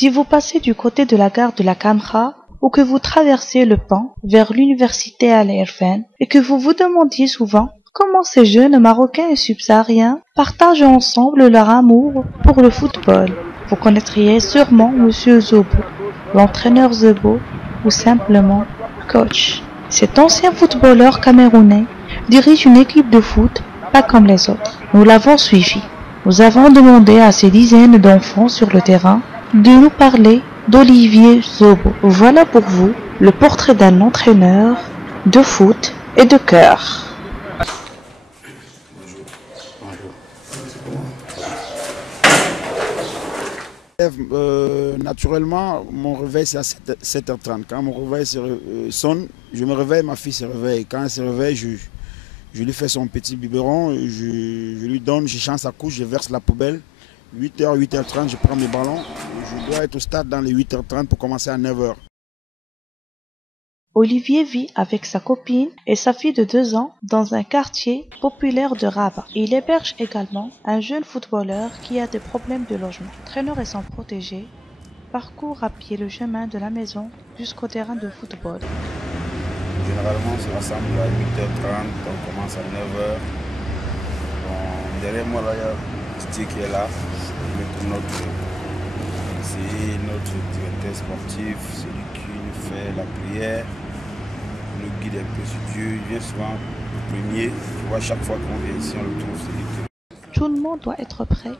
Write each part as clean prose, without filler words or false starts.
Si vous passez du côté de la gare de la Camra ou que vous traversez le pont vers l'université Al-Irfan et que vous vous demandiez souvent comment ces jeunes Marocains et subsahariens partagent ensemble leur amour pour le football, vous connaîtriez sûrement Monsieur Zobo, l'entraîneur Zobo ou simplement coach. Cet ancien footballeur camerounais dirige une équipe de foot pas comme les autres. Nous l'avons suivi. Nous avons demandé à ces dizaines d'enfants sur le terrain de nous parler d'Olivier Zobo. Voilà pour vous le portrait d'un entraîneur de foot et de cœur. Naturellement, mon réveil c'est à 7h30. Quand mon réveil sonne, je me réveille, ma fille se réveille. Quand elle se réveille, je lui fais son petit biberon, je lui donne, je change sa couche, je verse la poubelle. 8h, 8h30, je prends mes ballons. Je dois être au stade dans les 8h30 pour commencer à 9h. Olivier vit avec sa copine et sa fille de 2 ans dans un quartier populaire de Rabat. Il héberge également un jeune footballeur qui a des problèmes de logement. L'entraîneur et son protégé parcourent à pied le chemin de la maison jusqu'au terrain de football. Généralement, on se rassemble à 8h30, on commence à 9h. Bon, derrière moi, là, il y a Titi qui est là. C'est notre directeur sportif, celui qui nous fait la prière, nous guide un peu sur Dieu. Il vient souvent le premier. Tu vois, chaque fois qu'on vient ici, on le trouve. Tout le monde doit être prêt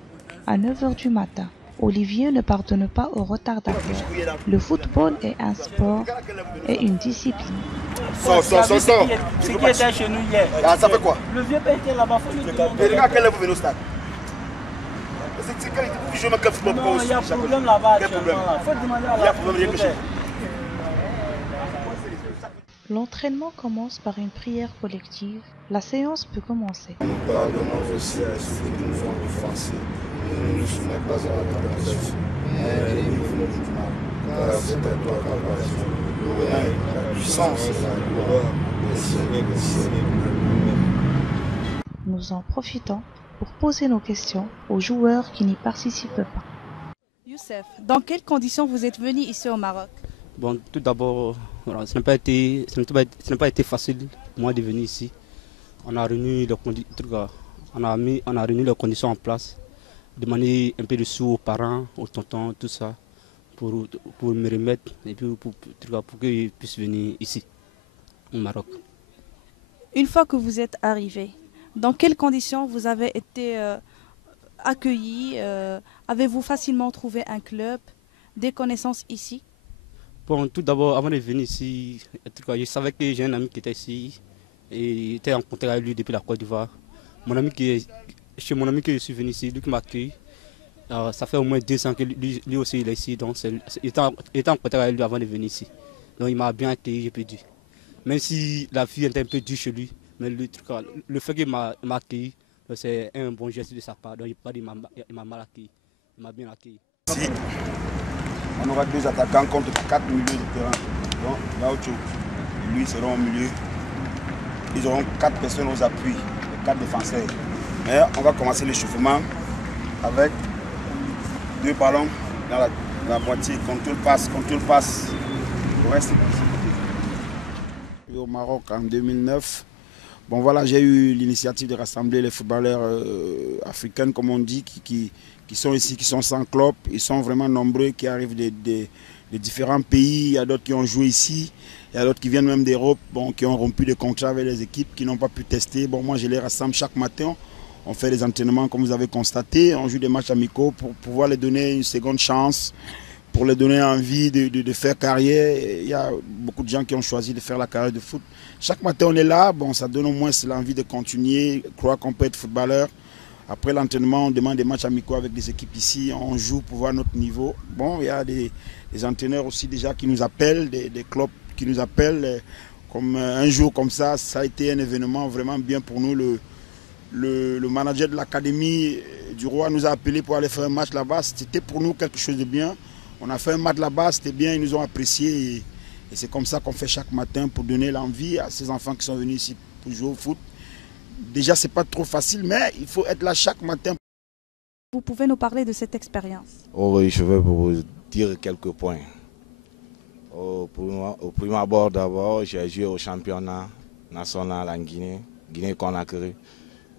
à 9h du matin. Olivier ne pardonne pas aux retardataires. Le football est un sport et une discipline. Sors. C'est qui était chez nous hier. Ah, ça fait quoi? Le vieux père était là-bas, faut lui demander. Et regarde, quelle heure vous venez au stade? C'est quand vous jouez quel football? Non, il y a problème là-bas. Quel problème? Faut demander à la. Il y a problème rien que chez vous. L'entraînement commence par une prière collective. La séance peut commencer. Nous pardonnons aussi à ceux qui nous ont offensés. Ne nous soumets pas à la tentation, mais délivre-nous du mal. Car c'est à toi qu'appartient le règne, la puissance et la gloire des siècles des siècles. Nous en profitons pour poser nos questions aux joueurs qui n'y participent pas. Youssef, dans quelles conditions vous êtes venu ici au Maroc? Bon, tout d'abord, voilà, ce n'a pas été facile pour moi de venir ici. On a réuni les conditions en place, demander un peu de sous aux parents, aux tontons, tout ça, pour me remettre et puis pour qu'ils puissent venir ici, au Maroc. Une fois que vous êtes arrivé, dans quelles conditions vous avez été accueillis? Avez-vous facilement trouvé un club, des connaissances ici? Bon, tout d'abord, avant de venir ici, je savais que j'ai un ami qui était ici et était en contact avec lui depuis la Côte d'Ivoire. Chez mon ami que je suis venu ici, lui qui m'a accueilli, ça fait au moins 2 ans que lui aussi il est ici, donc il était en contact avec lui avant de venir ici. Donc il m'a bien accueilli, je peux dire. Même si la vie était un peu dure chez lui, mais le fait qu'il m'a accueilli, c'est un bon geste de sa part. Donc il m'a mal accueilli, il m'a bien accueilli. Si. On aura 2 attaquants contre 4 milieux de terrain. Donc, Gaucho et lui seront au milieu. Ils auront 4 personnes aux appuis, 4 défenseurs. Mais on va commencer l'échauffement avec 2 ballons dans la moitié. Contrôle passe. Le reste, Au Maroc en 2009, bon voilà, j'ai eu l'initiative de rassembler les footballeurs africains, comme on dit, qui sont ici, qui sont sans club. Ils sont vraiment nombreux, qui arrivent de différents pays. Il y a d'autres qui ont joué ici. Il y a d'autres qui viennent même d'Europe, bon, qui ont rompu des contrats avec les équipes, qui n'ont pas pu tester. Bon, moi, je les rassemble chaque matin. On fait des entraînements, comme vous avez constaté. On joue des matchs amicaux pour pouvoir les donner une seconde chance, pour les donner envie de faire carrière. Il y a beaucoup de gens qui ont choisi de faire la carrière de foot. Chaque matin, on est là. Bon, ça donne au moins l'envie de continuer, croire qu'on peut être footballeur. Après l'entraînement, on demande des matchs amicaux avec des équipes ici. On joue pour voir notre niveau. Bon, il y a des entraîneurs aussi déjà qui nous appellent, des clubs qui nous appellent. Comme un jour comme ça a été un événement vraiment bien pour nous. Le manager de l'académie du Roi nous a appelés pour aller faire un match là-bas. C'était pour nous quelque chose de bien. On a fait un match là-bas, c'était bien, ils nous ont apprécié. Et c'est comme ça qu'on fait chaque matin pour donner l'envie à ces enfants qui sont venus ici pour jouer au foot. Déjà, ce n'est pas trop facile, mais il faut être là chaque matin. Vous pouvez nous parler de cette expérience? Oh oui, je vais vous dire quelques points. Au premier abord d'abord, j'ai joué au championnat national en Guinée, Guinée-Conakry.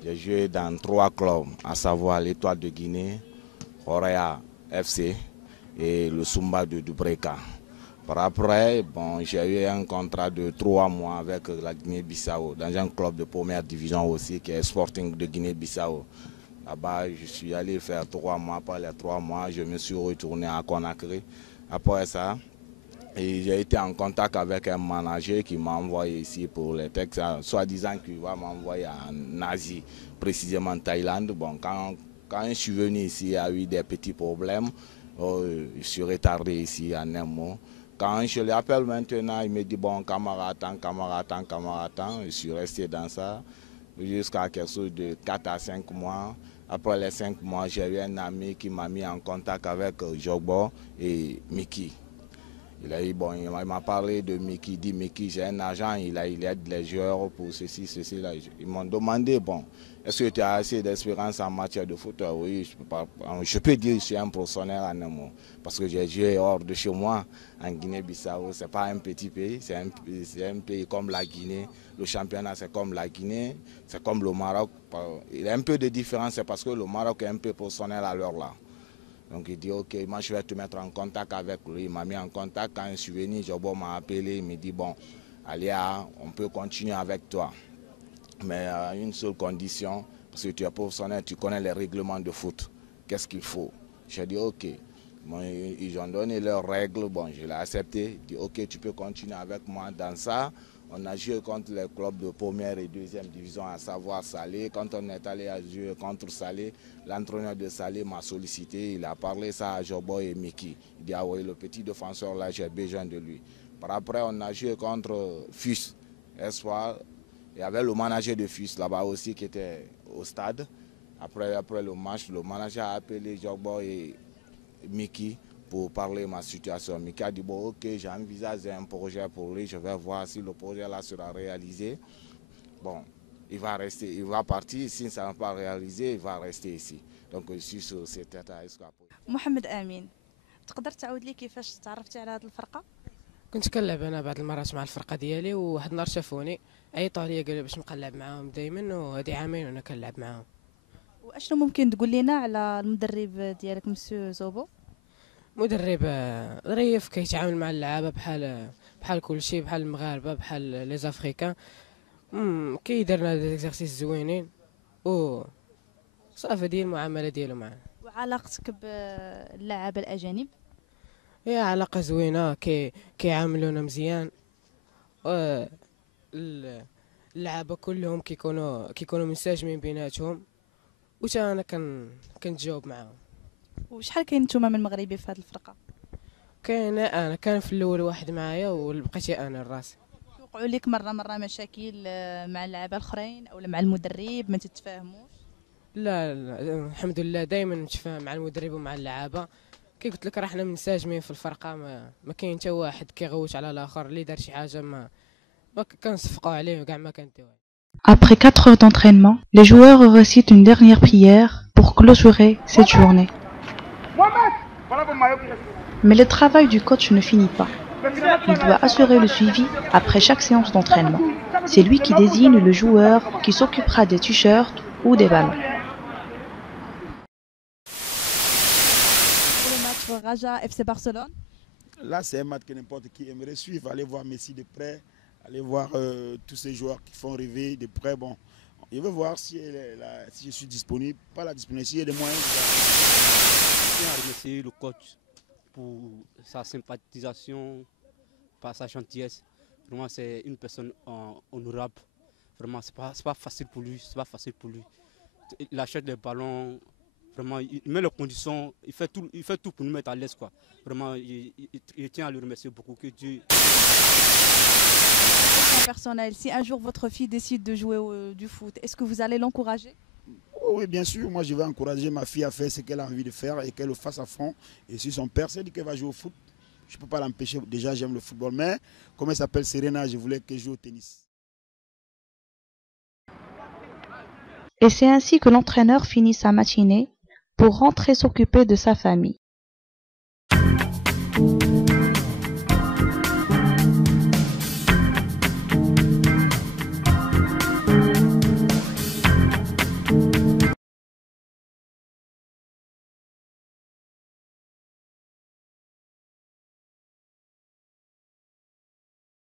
J'ai joué dans 3 clubs, à savoir l'Étoile de Guinée, Horea FC et le Sumba de Dubreka. Par après, bon, j'ai eu un contrat de 3 mois avec la Guinée-Bissau, dans un club de première division aussi, qui est Sporting de Guinée-Bissau. Là-bas, je suis allé faire 3 mois. Après les 3 mois, je me suis retourné à Conakry. Après ça, j'ai été en contact avec un manager qui m'a envoyé ici pour les textes, soi-disant qu'il va m'envoyer en Asie, précisément en Thaïlande. Bon, quand je suis venu ici, il y a eu des petits problèmes. Je suis retardé ici en un mois. Quand je l'appelle maintenant, il me dit bon, camarade, je suis resté dans ça jusqu'à quelque chose de 4 à 5 mois. Après les 5 mois, j'ai eu un ami qui m'a mis en contact avec Jogbo et Mickey. Il m'a parlé de Mickey, il dit Mickey, j'ai un agent, il aide les joueurs pour ceci, là. Ils m'ont demandé, bon, est-ce que tu as assez d'expérience en matière de foot? Oui, je peux dire que je suis un professionnel en un mot, parce que j'ai joué hors de chez moi, en Guinée-Bissau. Ce n'est pas un petit pays, c'est un pays comme la Guinée. Le championnat, c'est comme la Guinée, c'est comme le Maroc. Il y a un peu de différence, c'est parce que le Maroc est un peu professionnel à l'heure là. Donc il dit ok, moi je vais te mettre en contact avec lui. Il m'a mis en contact. Quand je suis venu, Jobo m'a appelé, il me dit bon, Alia, on peut continuer avec toi. Mais à une seule condition, parce que tu es professionnel, tu connais les règlements de foot. Qu'est-ce qu'il faut? J'ai dit ok. Bon, ils ont donné leurs règles, bon, je l'ai accepté. Il dit ok, tu peux continuer avec moi dans ça. On a joué contre les clubs de première et deuxième division, à savoir Salé. Quand on est allé à jouer contre Salé, l'entraîneur de Salé m'a sollicité. Il a parlé ça à Jobo et Mickey. Il dit ah oui, le petit défenseur là, j'ai besoin de lui. Par après, on a joué contre FUS Espoir. Il y avait le manager de FUS là-bas aussi qui était au stade. Après le match, le manager a appelé Jobo et Mickey pour parler de ma situation. Mickey a dit bon ok, j'ai envisagé un projet pour lui, je vais voir si le projet là sera réalisé. Bon, il va rester, il va partir, si ça n'est pas réalisé, il va rester ici. Donc je suis sur cet état. محمد امين، تقدر تعاود لي كيفاش تعرفتي على هذه الفرقه؟ كنت كنلعب انا بعض المرات مع الفرقه ديالي، وواحد النهار شافوني عيطوا عليا قالوا باش نبقى نلعب معاهم دائما، وهذه عامين وانا كنلعب معاهم. واشنو ممكن تقول لنا على المدرب ديالك مسيو زوبو؟ مدرب ظريف، كيتعامل مع اللعابه بحال كل شيء، بحال المغاربه، بحال لي زافريكان. كيدير لنا دي زيكزارسيس زوينين و صافي ديال المعامله ديالو معنا. وعلاقتك باللاعب الاجانب؟ هي علاقه زوينه، كيعاملونا مزيان. اللعابه كلهم كيكونوا منسجمين بيناتهم، وتا انا كنتجاوب معاهم. وشحال كاين نتوما من مغربي في هذه الفرقه؟ كان في الاول واحد معايا وبقيتي انا الراس. وقعوا لك مره مشاكل مع اللعابه الاخرين او مع المدرب ما تتفاهموش؟ لا الحمد لله دائما نتفاهم مع المدرب ومع اللعابه. كي قلت لك راه حنا منسجمين في الفرقه، ما كاين حتى واحد كيغوت على الاخر. اللي دار شي حاجه ما كنصفقوا عليه وكاع ما كنديوه. Après 4 heures d'entraînement, les joueurs récitent une dernière prière pour clôturer cette journée. Mais le travail du coach ne finit pas. Il doit assurer le suivi après chaque séance d'entraînement. C'est lui qui désigne le joueur qui s'occupera des t-shirts ou des ballons. Le match Raja FC Barcelone. Là, c'est un match que n'importe qui aimerait suivre, aller voir Messi de près, aller voir tous ces joueurs qui font rêver de près. Bon, je veux voir si je suis disponible, pas la disponibilité, s'il y a des moyens. Je tiens à remercier le coach pour sa sympathisation, par sa gentillesse. Vraiment, c'est une personne honorable. Vraiment, c'est pas facile pour lui. C'est pas facile pour lui. Il achète des ballons. Vraiment, il met les conditions. Il fait tout pour nous mettre à l'aise, quoi. Vraiment, je tiens à le remercier beaucoup. Que Dieu. Personnel, si un jour votre fille décide de jouer du foot, est-ce que vous allez l'encourager? Oui, bien sûr. Moi, je vais encourager ma fille à faire ce qu'elle a envie de faire et qu'elle le fasse à fond. Et si son père s'est dit qu'elle va jouer au foot, je ne peux pas l'empêcher. Déjà, j'aime le football. Mais, comme elle s'appelle Serena, je voulais qu'elle joue au tennis. Et c'est ainsi que l'entraîneur finit sa matinée pour rentrer s'occuper de sa famille.